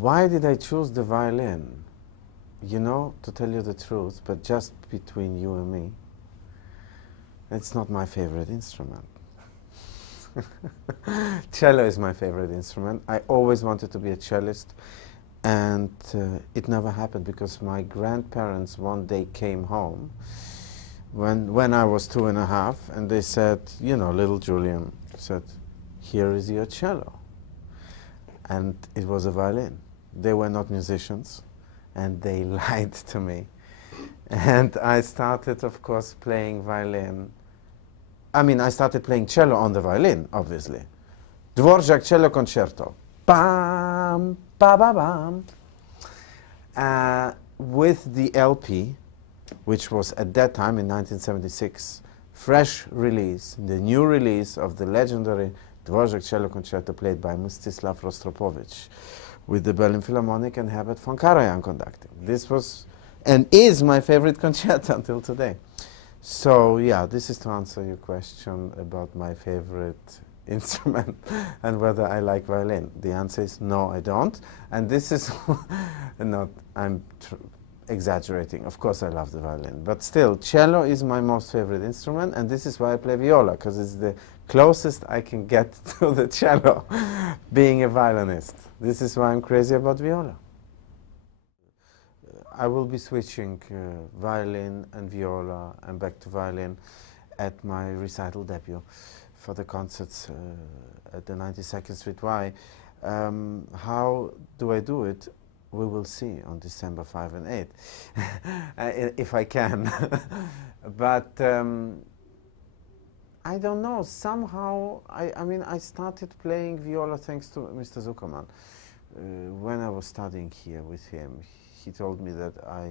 Why did I choose the violin? You know, to tell you the truth, but just between you and me, it's not my favorite instrument. Cello is my favorite instrument. I always wanted to be a cellist, and it never happened because my grandparents one day came home when I was 2.5, and they said, you know, little Julian said, here is your cello. And it was a violin. They were not musicians, and they lied to me. And I started, of course, playing violin. I mean, I started playing cello on the violin, obviously. Dvorak Cello Concerto. Bam, ba ba bam. With the LP, which was at that time in 1976, fresh release, the new release of the legendary Dvorak Cello Concerto played by Mstislav Rostropovich with the Berlin Philharmonic and Herbert von Karajan conducting. This was and is my favorite concerto until today. So yeah, this is to answer your question about my favorite instrument and whether I like violin. The answer is no, I don't. And this is not, I'm exaggerating. Of course I love the violin. But still, cello is my most favorite instrument, and this is why I play viola, because it's the closest I can get to the cello, being a violinist. This is why I'm crazy about viola. I will be switching violin and viola and back to violin at my recital debut for the concerts at the 92nd Street Y. How do I do it? We will see on December 5 and 8, if I can. But I don't know, somehow, I mean, I started playing viola thanks to Mr. Zuckerman. When I was studying here with him, he told me that I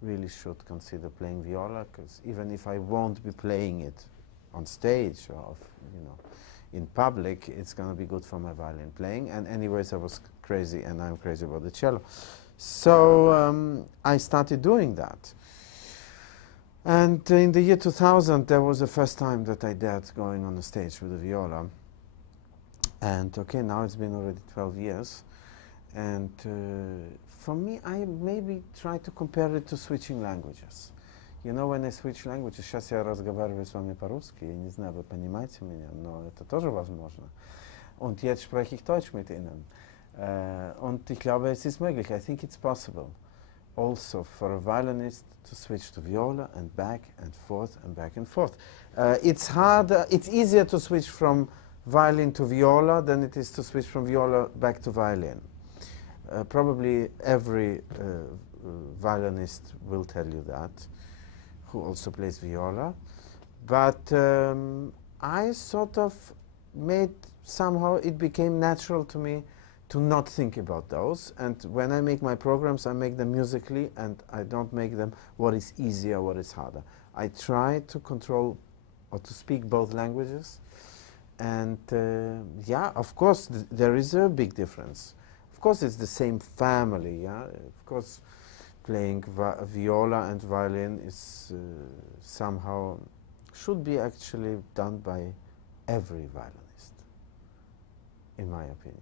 really should consider playing viola, because even if I won't be playing it on stage or, you know, in public, it's going to be good for my violin playing. And anyways, I was crazy, and I'm crazy about the cello. So I started doing that. And in the year 2000, there was the first time that I dared going on the stage with the viola. And okay, now it's been already 12 years. And for me, I maybe try to compare it to switching languages. You know, when I switch languages, сейчас я разговариваю с вами по-русски, я не знаю, вы понимаете меня, но это тоже возможно. Und jetzt spreche ich Deutsch mit Ihnen. Und ich glaube, es ist möglich. I think it's possible also for a violinist to switch to viola and back and forth and back and forth. It's harder, it's easier to switch from violin to viola than it is to switch from viola back to violin. Probably every violinist will tell you that, who also plays viola. But I sort of made, somehow it became natural to me to not think about those. And when I make my programs, I make them musically, and I don't make them what is easier, what is harder. I try to control or to speak both languages. And yeah, of course, there is a big difference. Of course, it's the same family, yeah? Of course, playing viola and violin is somehow, should be actually done by every violinist, in my opinion.